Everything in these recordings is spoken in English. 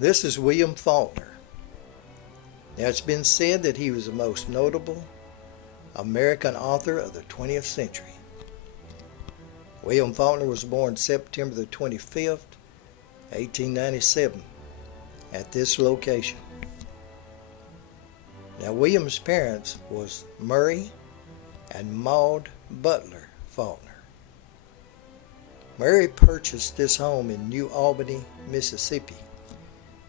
This is William Faulkner. Now, it's been said that he was the most notable American author of the 20th century. William Faulkner was born September the 25th, 1897, at this location. Now, William's parents was Murray and Maud Butler Faulkner. Murray purchased this home in New Albany, Mississippi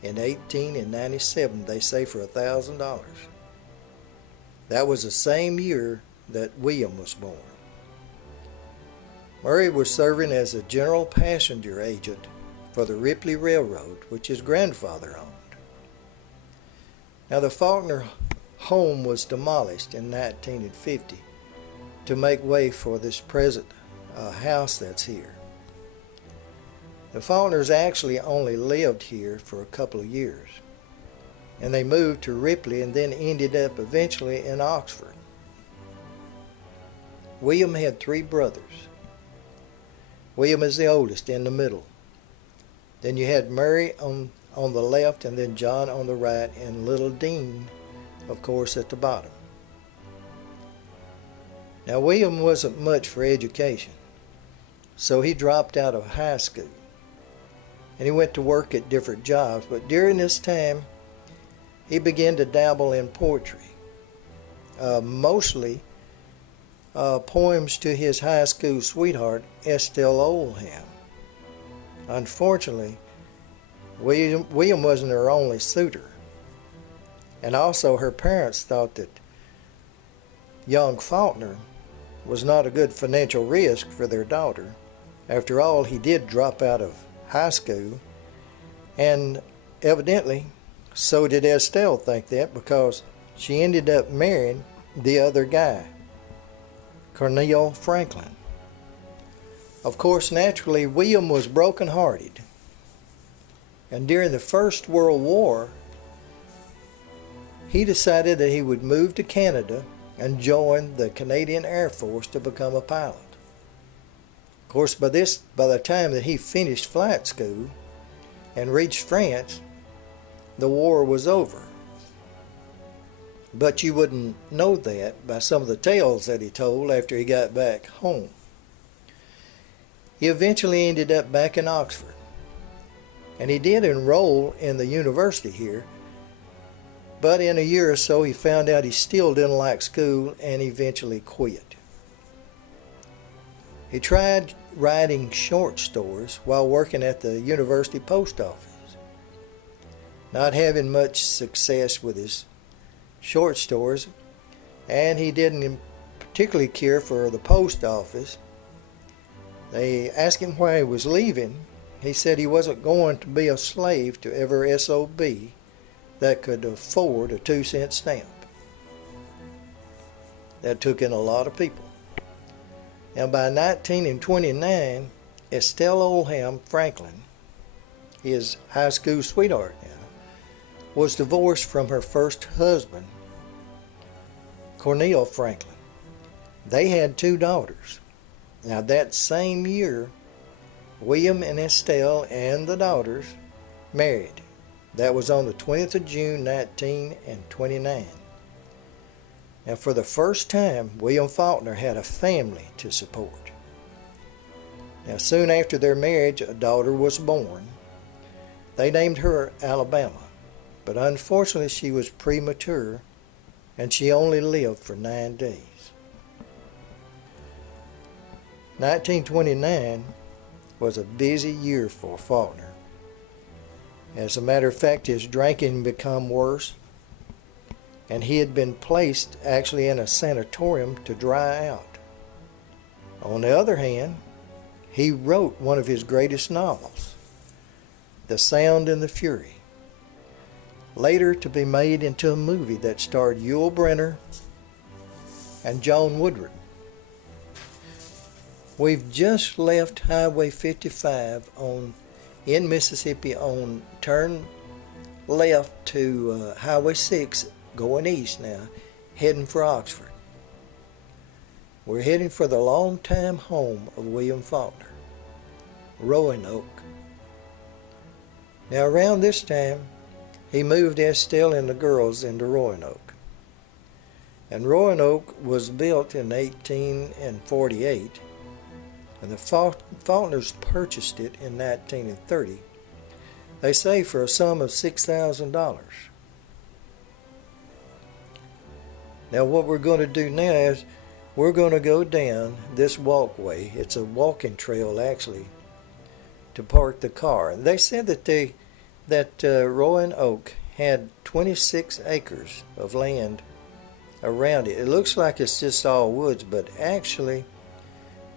in 1897, they say for $1,000. That was the same year that William was born. Murray was serving as a general passenger agent for the Ripley Railroad, which his grandfather owned. Now, the Faulkner home was demolished in 1950 to make way for this present house that's here. The Faulkners actually only lived here for a couple of years, and they moved to Ripley and then ended up eventually in Oxford. William had 3 brothers. William is the oldest, in the middle. Then you had Mary on the left, and then John on the right, and little Dean, of course, at the bottom. Now, William wasn't much for education, so he dropped out of high school, and he went to work at different jobs. But during this time, he began to dabble in poetry, mostly poems to his high school sweetheart, Estelle Oldham. Unfortunately, William wasn't her only suitor, and also her parents thought that young Faulkner was not a good financial risk for their daughter. After all, he did drop out of high school, and evidently so did Estelle think that, because she ended up marrying the other guy, Cornell Franklin. Of course, naturally, William was broken-hearted, and during the First World War, he decided that he would move to Canada and join the Canadian Air Force to become a pilot. Of course, by the time that he finished flight school and reached France, the war was over. But you wouldn't know that by some of the tales that he told after he got back home. He eventually ended up back in Oxford, and he did enroll in the university here, but in a year or so he found out he still didn't like school and eventually quit. He tried writing short stories while working at the university post office, not having much success with his short stories, and he didn't particularly care for the post office. They asked him why he was leaving. He said he wasn't going to be a slave to every SOB that could afford a 2-cent stamp. That took in a lot of people. Now, by 1929, Estelle Oldham Franklin, his high school sweetheart now, was divorced from her first husband, Cornell Franklin. They had 2 daughters. Now, that same year, William and Estelle and the daughters married. That was on the 20th of June, 1929. Now, for the first time, William Faulkner had a family to support. Now, soon after their marriage, a daughter was born. They named her Alabama, but unfortunately she was premature, and she only lived for 9 days. 1929 was a busy year for Faulkner. As a matter of fact, his drinking became worse, and he had been placed actually in a sanatorium to dry out. On the other hand, he wrote one of his greatest novels, The Sound and the Fury, later to be made into a movie that starred Yul Brynner and John Woodward. We've just left Highway 55 in Mississippi on turn left to Highway 6 going east now, heading for Oxford. We're heading for the longtime home of William Faulkner, Rowan Oak. Now around this time, he moved Estelle and the girls into Rowan Oak. And Rowan Oak was built in 1848, and the Faulkners purchased it in 1930. They say for a sum of $6,000. Now what we're going to do now is we're going to go down this walkway. It's a walking trail actually to park the car. And they said that Rowan Oak had 26 acres of land around it. It looks like it's just all woods, but actually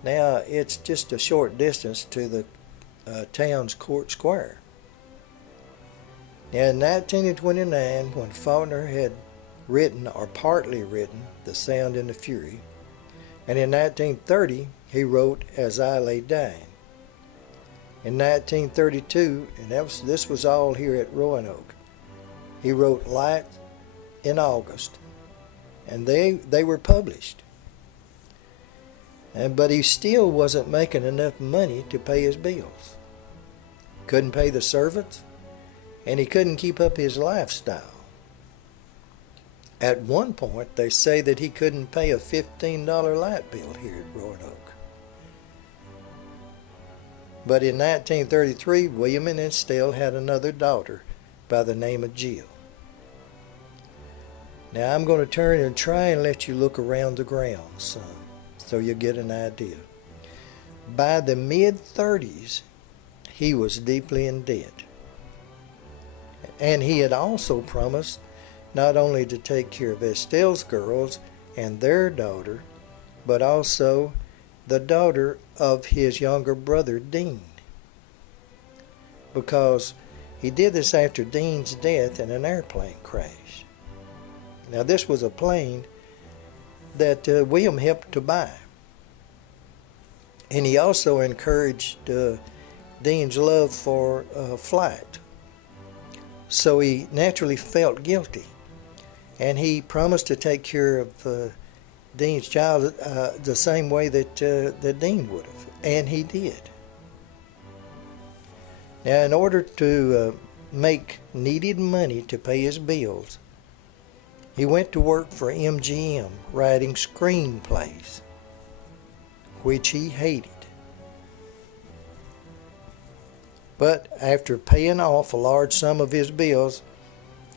now it's just a short distance to the town's court square. Now in 1929, when Faulkner had written, or partly written, The Sound and the Fury, and in 1930 he wrote As I Lay Dying. In 1932, and this was all here at Rowan Oak, he wrote Light in August, and they were published. But he still wasn't making enough money to pay his bills. Couldn't pay the servants, and he couldn't keep up his lifestyle. At one point, they say that he couldn't pay a $15 light bill here at Rowan Oak. But in 1933, William and Estelle had another daughter by the name of Jill. Now I'm going to turn and try and let you look around the grounds some, so you get an idea. By the mid-30s, he was deeply in debt. And he had also promised not only to take care of Estelle's girls and their daughter, but also the daughter of his younger brother, Dean. Because he did this after Dean's death in an airplane crash. Now this was a plane that William helped to buy. And he also encouraged Dean's love for flight. So he naturally felt guilty. And he promised to take care of Dean's child the same way that Dean would have. And he did. Now, in order to make needed money to pay his bills, he went to work for MGM writing screenplays, which he hated. But after paying off a large sum of his bills,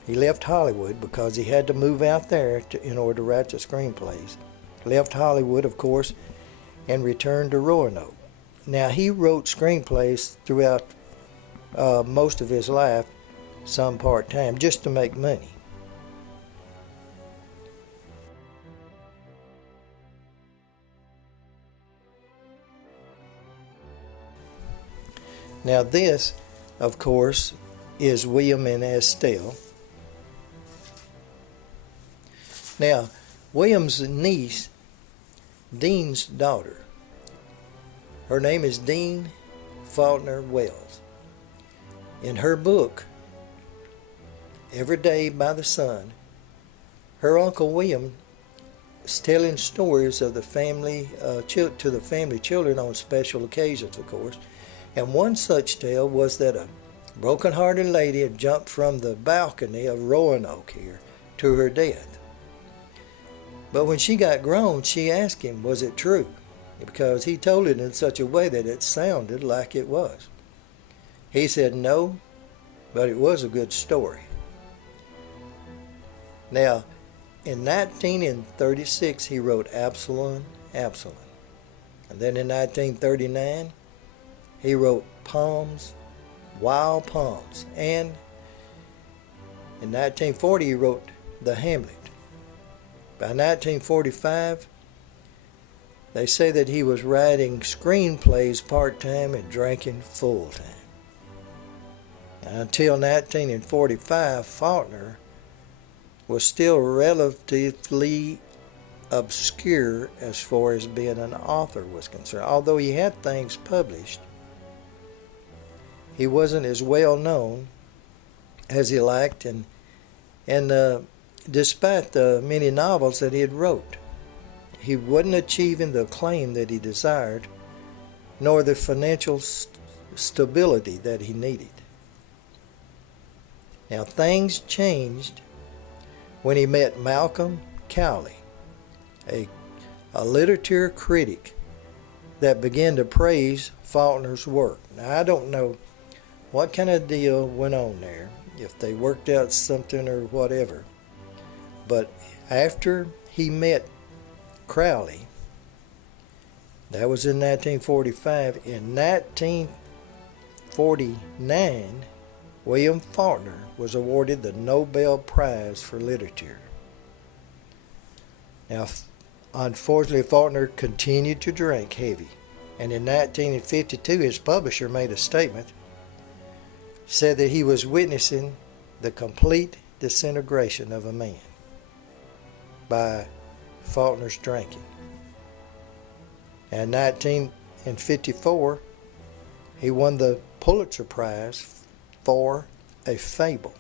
he left Hollywood because he had to move out there in order to write the screenplays. Left Hollywood, of course, and returned to Roanoke. Now, he wrote screenplays throughout most of his life, some part-time, just to make money. Now this, of course, is William and Estelle. Now, William's niece, Dean's daughter, her name is Dean Faulkner Wells. In her book, Every Day by the Sun, her Uncle William is telling stories of the family, to the family children on special occasions, of course. And one such tale was that a broken-hearted lady had jumped from the balcony of Rowan Oak here to her death. But when she got grown, she asked him, was it true? Because he told it in such a way that it sounded like it was. He said no, but it was a good story. Now, in 1936, he wrote Absalom, Absalom. And then in 1939, he wrote Palms, Wild Palms. And in 1940, he wrote The Hamlet. By 1945, they say that he was writing screenplays part-time and drinking full-time. Until 1945, Faulkner was still relatively obscure as far as being an author was concerned. Although he had things published, he wasn't as well known as he liked, and despite the many novels that he had wrote, he wasn't achieving the acclaim that he desired, nor the financial stability that he needed. Now things changed when he met Malcolm Cowley, a literature critic that began to praise Faulkner's work. Now I don't know what kind of deal went on there, if they worked out something or whatever, but after he met Crowley, that was in 1945. In 1949, William Faulkner was awarded the Nobel Prize for Literature. Now, unfortunately, Faulkner continued to drink heavy, and in 1952, his publisher made a statement, said that he was witnessing the complete disintegration of a man by Faulkner's drinking. In 1954, he won the Pulitzer Prize for A Fable.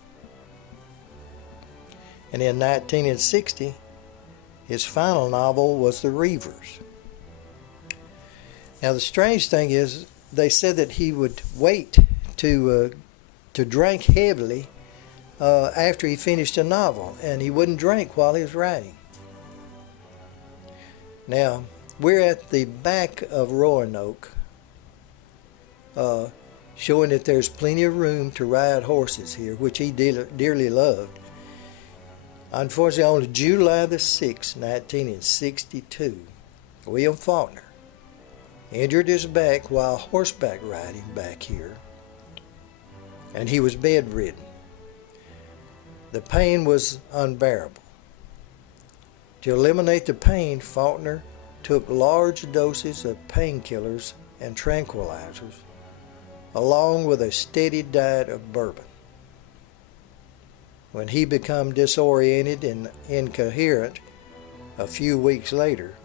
And in 1960, his final novel was The Reivers. Now the strange thing is, they said that he would wait to drink heavily after he finished a novel, and he wouldn't drink while he was writing. Now, we're at the back of Rowan Oak, showing that there's plenty of room to ride horses here, which he dearly loved. Unfortunately, on July the 6th, 1962, William Faulkner injured his back while horseback riding back here, and he was bedridden. The pain was unbearable. To eliminate the pain, Faulkner took large doses of painkillers and tranquilizers, along with a steady diet of bourbon. When he became disoriented and incoherent a few weeks later,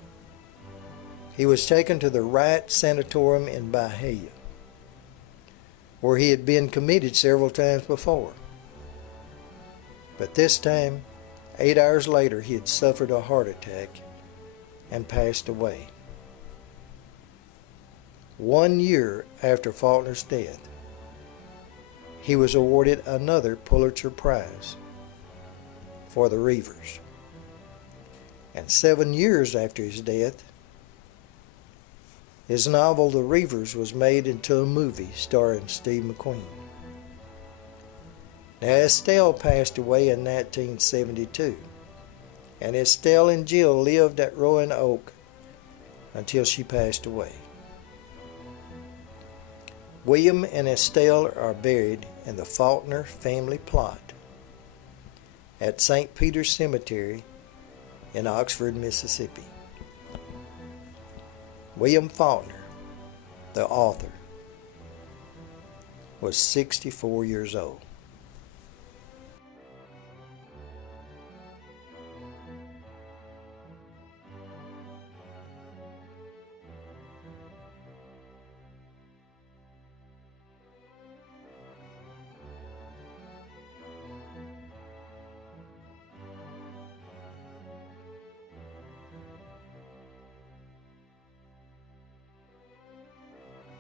he was taken to the Wright Sanatorium in Bahia, where he had been committed several times before. But this time, 8 hours later, he had suffered a heart attack and passed away. 1 year after Faulkner's death, he was awarded another Pulitzer Prize for The Reivers. And 7 years after his death, his novel The Reivers was made into a movie starring Steve McQueen. Now, Estelle passed away in 1972, and Estelle and Jill lived at Rowan Oak until she passed away. William and Estelle are buried in the Faulkner family plot at St. Peter's Cemetery in Oxford, Mississippi. William Faulkner, the author, was 64 years old.